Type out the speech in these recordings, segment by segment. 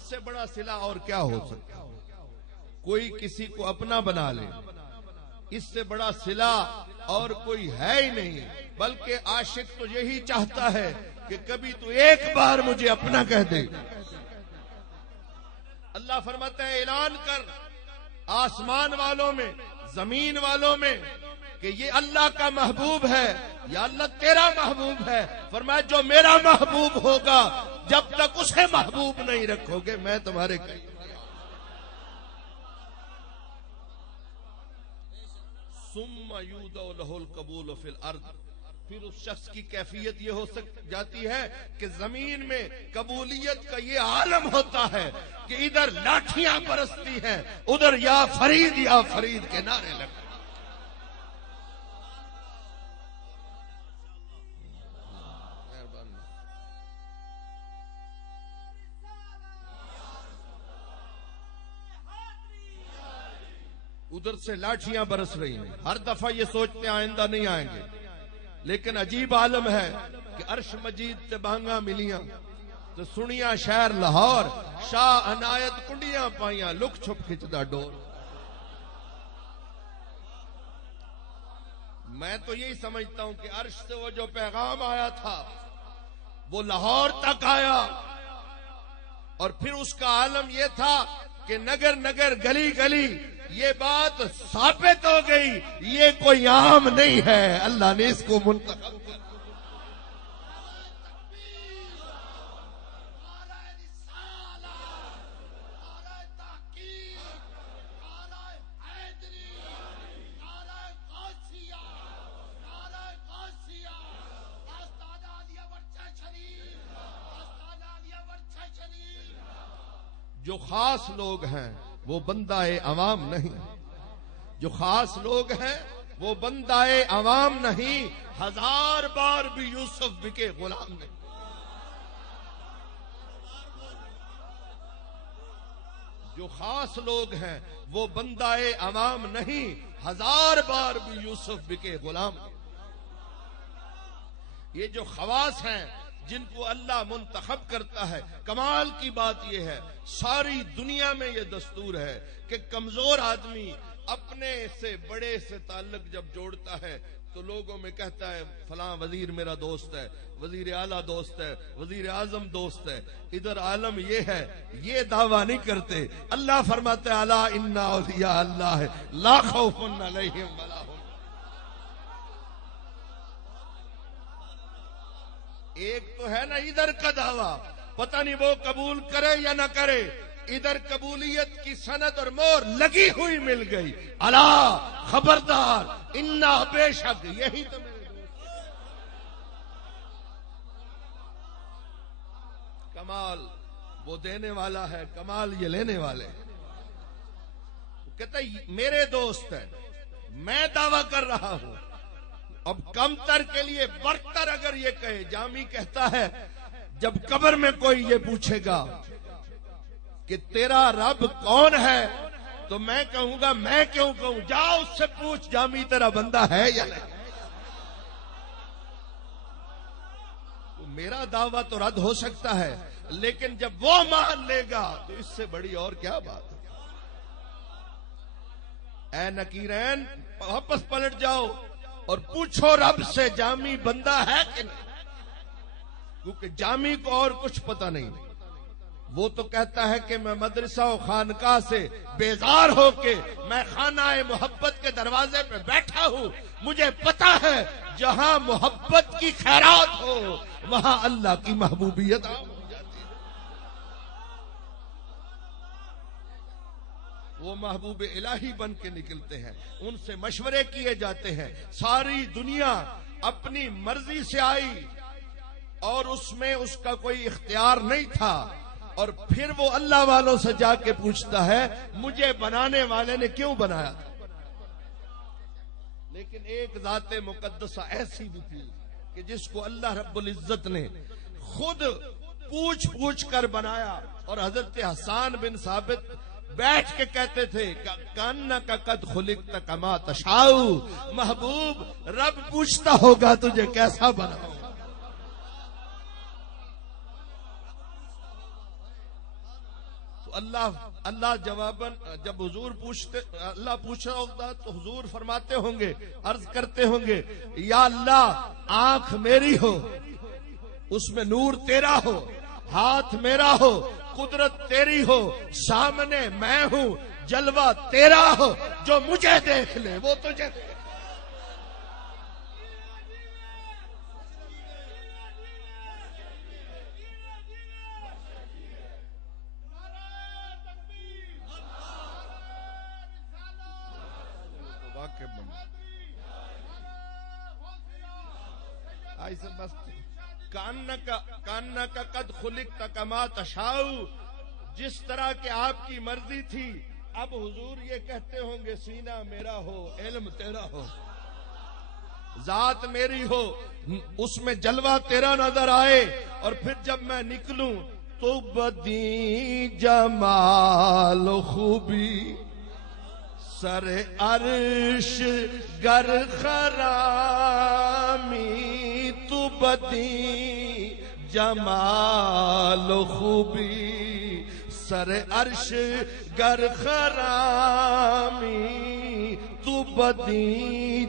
اس سے بڑا صلہ اور کیا ہو سکتا؟ کوئی کسی کو اپنا بنا لے، اس سے بڑا صلہ اور کوئی ہے ہی نہیں، بلکہ عاشق تو یہی چاہتا ہے کہ کبھی تو ایک بار مجھے اپنا کہہ دے۔ اللہ فرماتا ہے اعلان کر آسمان والوں میں، زمین والوں میں کہ یہ اللہ کا محبوب ہے یا اللہ تیرا محبوب ہے۔ فرمایا جو میرا محبوب ہوگا جب تک اسے محبوب نہیں رکھو گے میں تمہارے قریب۔ ثم یودع لہ القبول فی الارض، پھر اس شخص کی کیفیت یہ ہو جاتی ہے کہ زمین میں قبولیت کا یہ عالم ہوتا ہے کہ ادھر لاٹھیاں برستی ہیں، ادھر یا فرید کے نعرے لگتے۔ ادھر سے لاٹھیاں برس رہی ہیں، ہر دفعہ یہ سوچتے ہیں آئندہ نہیں آئیں گے، لیکن عجیب عالم ہے کہ عرش مجید تے بانگاں ملیاں تو سنیاں شہر لاہور، شاہ عنایت کنڈیاں پائیاں لک چھپ کھچدا ڈور۔ میں تو یہی سمجھتا ہوں کہ عرش سے وہ جو پیغام آیا تھا وہ لاہور تک آیا، اور پھر اس کا عالم یہ تھا کہ نگر نگر گلی گلی یہ بات ثابت ہو گئی یہ کوئی عام نہیں ہے، اللہ نے اس کو منتخب کر۔ جو خاص لوگ ہیں وہ بندہ عوام نہیں، جو خاص لوگ ہیں وہ بندہ عوام نہیں، ہزار بار بھی یوسف بکے غلام نہیں۔ جو خاص لوگ ہیں وہ بندہ عوام نہیں، ہزار بار بھی یوسف بکے غلام نہیں۔ یہ جو خواص ہیں جن کو اللہ منتخب کرتا ہے، کمال کی بات یہ ہے ساری دنیا میں یہ دستور ہے کہ کمزور آدمی اپنے سے بڑے سے تعلق جب جوڑتا ہے تو لوگوں میں کہتا ہے فلاں وزیر میرا دوست ہے، وزیر اعلیٰ دوست ہے، وزیر اعظم دوست ہے۔ ادھر عالم یہ ہے، یہ دعویٰ نہیں کرتے۔ اللہ فرماتا ہے الا ان اولیاء اللہ لا خوف علیہم ولا هم۔ ایک تو ہے نا ادھر کا دعویٰ، پتہ نہیں وہ قبول کرے یا نہ کرے، ادھر قبولیت کی سند اور مور لگی ہوئی مل گئی۔ الا خبردار، انا بے شک، یہی تو میرے دوست۔ کمال وہ دینے والا ہے، کمال یہ لینے والے ہیں۔ وہ کہتا ہے میرے دوست ہے، میں دعویٰ کر رہا ہوں۔ اب کم تر کے لیے برتر اگر یہ کہے، جامی کہتا ہے جب قبر میں کوئی یہ پوچھے گا کہ تیرا رب کون ہے تو میں کہوں گا میں کیوں کہوں، جاؤ اس سے پوچھ جامی تیرا بندہ ہے یا نہیں۔ تو میرا دعویٰ تو رد ہو سکتا ہے لیکن جب وہ مان لے گا تو اس سے بڑی اور کیا بات ہے۔ اے نکیرین واپس پلٹ جاؤ اور پوچھو رب سے جامی بندہ ہے کہ نہیں، کیونکہ جامی کو اور کچھ پتہ نہیں۔ وہ تو کہتا ہے کہ میں مدرسہ و خانقاہ سے بیزار ہو کے میں خانہ محبت کے دروازے پہ بیٹھا ہوں، مجھے پتا ہے جہاں محبت کی خیرات ہو وہاں اللہ کی محبوبیت عام ہو جاتی ہے۔ وہ محبوب الہی بن کے نکلتے ہیں، ان سے مشورے کیے جاتے ہیں۔ ساری دنیا اپنی مرضی سے آئی اور اس میں اس کا کوئی اختیار نہیں تھا، اور پھر وہ اللہ والوں سے جا کے پوچھتا ہے مجھے بنانے والے نے کیوں بنایا تھا۔ لیکن ایک ذات مقدسہ ایسی بھی تھی کہ جس کو اللہ رب العزت نے خود پوچھ پوچھ کر بنایا، اور حضرت حسان بن ثابت بیٹھ کے کہتے تھے کانک قد خلقت کما تشاء، محبوب رب پوچھتا ہوگا تجھے کیسا بناؤں۔ تو اللہ جواباً جب حضور اللہ پوچھ رہا ہوگا تو حضور فرماتے ہوں گے، عرض کرتے ہوں گے یا اللہ آنکھ میری ہو، اس میں نور تیرا ہو، ہاتھ میرا ہو، قدرت تیری ہو، سامنے میں ہوں، جلوہ تیرا ہو، جو مجھے دیکھ لے وہ تجھے دیکھ لے۔ ایسے بس کاننا کا قد خلقت کما تشاء، جس طرح کہ آپ کی مرضی تھی۔ اب حضور یہ کہتے ہوں گے سینہ میرا ہو، علم تیرا ہو، ذات میری ہو، اس میں جلوہ تیرا نظر آئے، اور پھر جب میں نکلوں تو بدی جمال و خوبی سر عرش گر خرامی، تو بدی جمال و خوبی سر عرش گر خرامی، تو بدی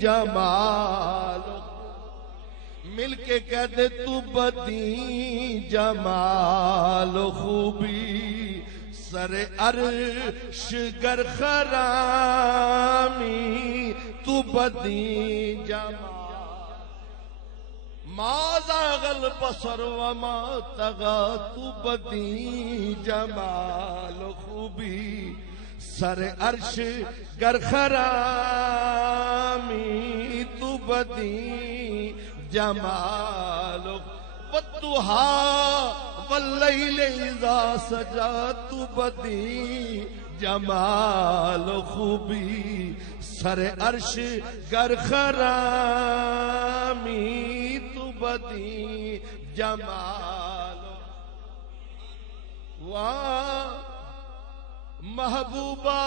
جمال مل کے کہہ دے تو بدی جمال و خوبی سر عرش گر خرامی، تو بدی جمال ما زاغ البصر وما طغى، تو بدی جمال و خوبی سر عرش گر خرامی، تو بدی جمال والضحى واللیل اذا سجا، تو بدی جمال و خوبی سر عرش گر خرامی، تو بدی جمال واہ محبوبہ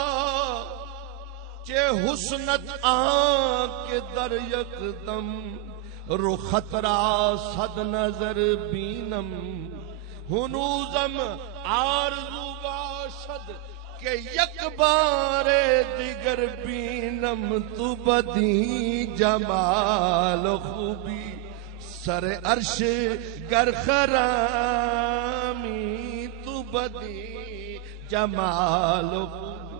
چے حسنت آنکھ در یکدم، رخت را صد نظر بینم، ہنوزم آرزو باشد کہ یک بار دیگر بینم، تو بدی جمال و خوبی سر عرش گر خرامی، تو بدی جمال و خوبی۔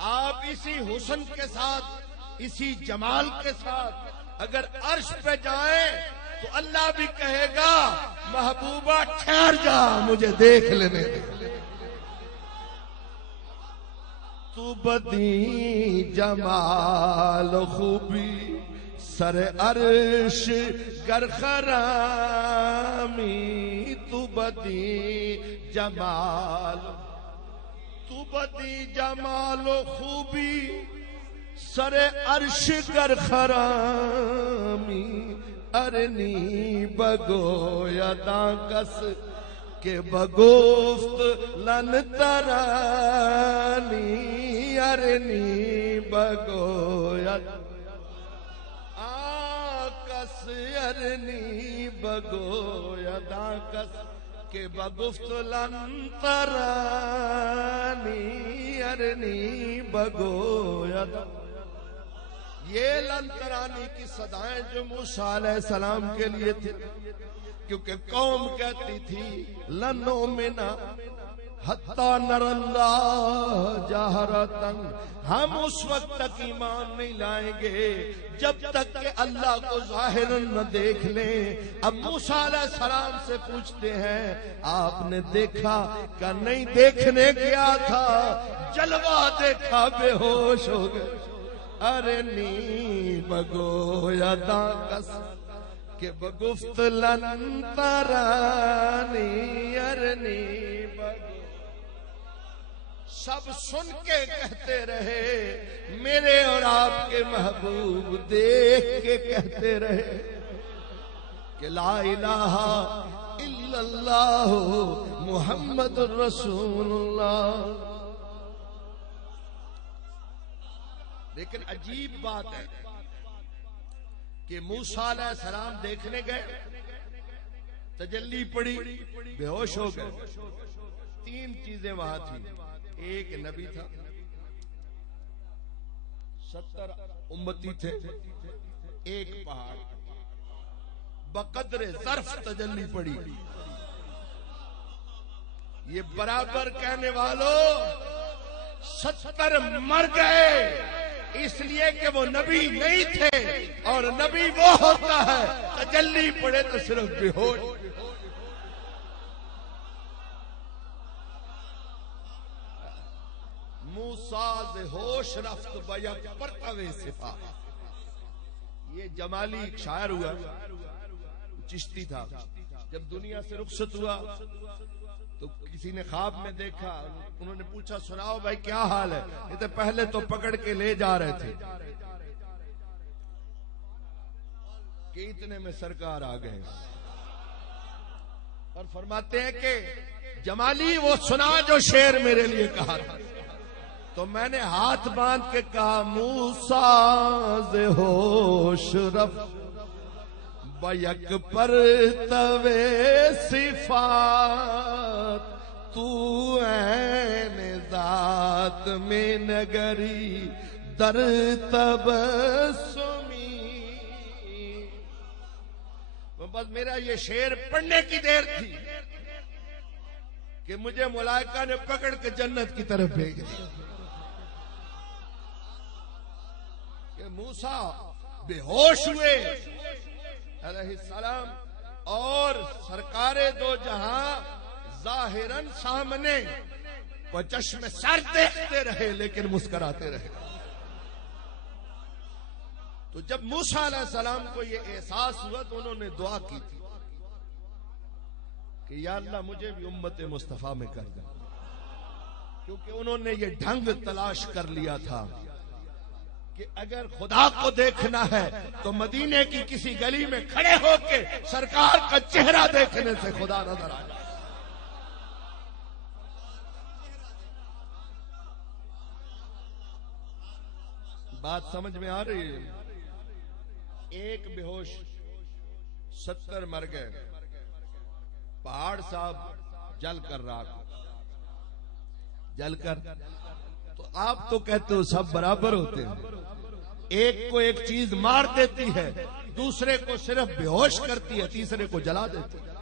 آپ اسی حسن کے ساتھ، اسی جمال کے ساتھ اگر عرش پہ جائیں تو اللہ بھی کہے گا محبوبہ ٹھہر جا مجھے دیکھ لینے دے، تو بدی جمال و خوبی سر عرش گر خرامی، تو بدی جمال، تو بدی جمال و خوبی سر عرش گر خرامی، ارنی بگویا داکس کہ بگفت لن ترانی، ارنی بگویا آکس، ارنی بگویا داکس کہ بگفت لن ترانی، ارنی بگویا داکس۔ یہ لن ترانی کی صدائیں جو موسیٰ علیہ السلام کے لیے تھی، کیونکہ قوم کہتی تھی لن نؤمن حتی نر اللہ جہرتاً، ہم اس وقت تک ایمان نہیں لائیں گے جب تک کہ اللہ کو ظاہراً نہ دیکھ لیں۔ اب موسیٰ علیہ السلام سے پوچھتے ہیں آپ نے دیکھا کہ نہیں؟ دیکھنے گیا تھا، جلوہ دیکھا بے ہوش ہو گئے، ارنی بگویا داکس کہ بگفت لن ترانی، ارنی بگو۔ سب سن کے کہتے رہے، میرے اور آپ کے محبوب دیکھ کے کہتے رہے کہ لا الہ الا اللہ محمد رسول اللہ۔ لیکن عجیب بات ہے کہ موسیٰ علیہ السلام دیکھنے گئے، تجلی پڑی، بے ہوش ہو گئے، تین چیزیں وہاں تھیں. ایک نبی تھا، 70 امتی تھے، ایک پہاڑ. بقدر ظرف تجلی پڑی. یہ برابر کہنے والوں 70 مر گئے اس لیے کہ وہ نبی نہیں تھے، اور نبی وہ ہوتا ہے تجلی پڑے تو صرف بے ہوش. موسیٰ ز ہوش رفت بیک پرتو صفا. یہ جمالی ایک شاعر ہوا، چشتی تھا. جب دنیا سے رخصت ہوا تو کسی نے خواب میں دیکھا. انہوں نے پوچھا سناؤ بھائی کیا حال ہے؟ یہ تو پہلے تو پکڑ کے لے جا رہے تھے کہ اتنے میں سرکار آ گئے. اور فرماتے ہیں کہ جمالی وہ سنا جو شعر میرے لیے کہا تھا. تو میں نے ہاتھ باندھ کے کہا موسیٰ ز ہوش رفت بیک پرتو صفات، تو عین ذات میں نگری در تبسمی. بس میرا یہ شعر پڑھنے کی دیر تھی کہ مجھے ملائکہ نے پکڑ کے جنت کی طرف بھیج دیا کہ موسیٰ بے ہوش ہوئے علیہ السلام، اور سرکار دو جہاں ظاہراً سامنے وہ چشم سر دیکھتے رہے لیکن مسکراتے رہے. تو جب موسیٰ علیہ السلام کو یہ احساس ہوا تو انہوں نے دعا کی تھی کہ یا اللہ مجھے بھی امت مصطفیٰ میں کر دے، کیونکہ انہوں نے یہ ڈھنگ تلاش کر لیا تھا کہ اگر خدا کو دیکھنا ہے تو مدینے کی کسی گلی میں کھڑے ہو کے سرکار کا چہرہ دیکھنے سے خدا نظر آ جائے. بات سمجھ میں آ رہی ہے؟ ایک بے ہوش 70 مر گئے. پہاڑ صاحب جل کر راک، جل کر. تو آپ تو کہتے ہو سب برابر ہوتے ہیں. ایک کو ایک چیز مار دیتی ہے، دوسرے کو صرف بے ہوش کرتی ہے، تیسرے کو جلا دیتی ہے.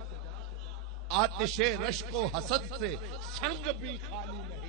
آتش رشک و حسد سے سنگ بھی خالی نہیں.